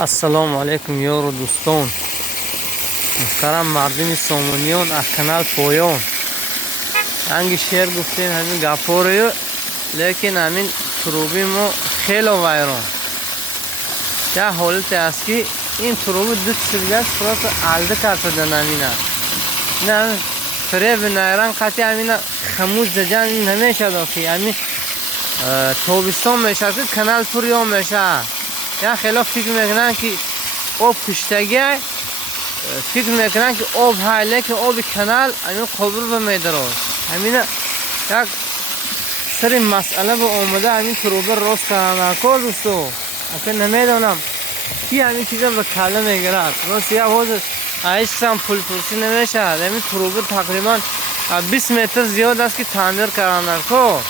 السلام علیکم یار و دوستان محترم مردم سامانیان از کانال پایان. هنگی شعر گفتین همین گپا لیکن همین تروبی ما خیلی ویران. چه حالت است که این تروبی دو سرگست فرات علده کرده نمینه نه فریب نیران قطعی همین خموش زجان این همیشه داخی همین توبستان میشه که کانال پریان میشه. یا خیلی فکر میکنن که آب کشتگی فکر میکنن که آب های لیکن آب کانال همین قبر به میدارد. همین یک سری مسئله به آمده همین تروبه راست کردن کار دوستو اصلا نمیدونم کی همین چیزا به کله میگرد. راست یا حوض ایشتم پول پرسی نمیشه. همین تروبه تقریبا 20 متر زیاد است که تعمیر کردن کار.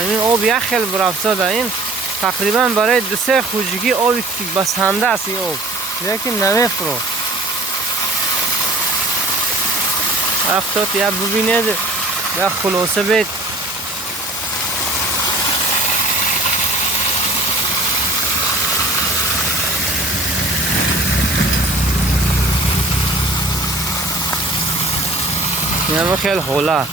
این آب یک خیلی برافزاده. این تقریبا برای دو سه خوجگی آبی که بسنده است این آب لیکن نمیفرو. افتاد یا ببینید یا خلاصه بید. یعنی خیلی حاله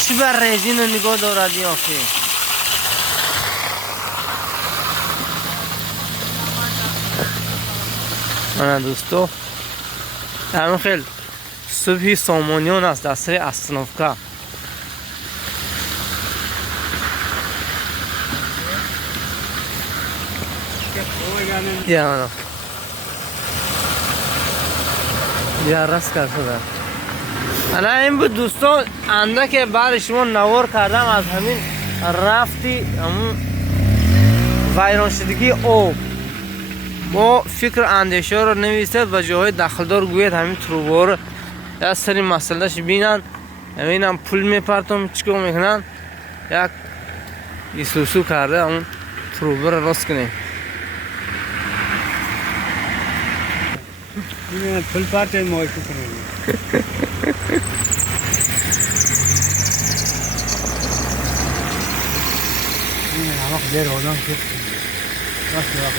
چی بر رزین رو نگاه دارد این آخی. من دوستو همین خیلی صبحی سامانیان است دسته استنافکا. یا رست کرده انا این بود دوستان انده که بعد شما نوار کردم از همین رفتی همون ویران شدگی آب. ما فکر اندیشه رو نویسید و جاهای دخلدار گوید همین تروبه رو یک سری مسئلهش بینن. همین هم پول میپرتم چیکار میکنن یک ایسوسو کرده همون تروبه رو راست کنیم. این پول پرت مایک کنیم این همه خیلی آدم شد راست وقت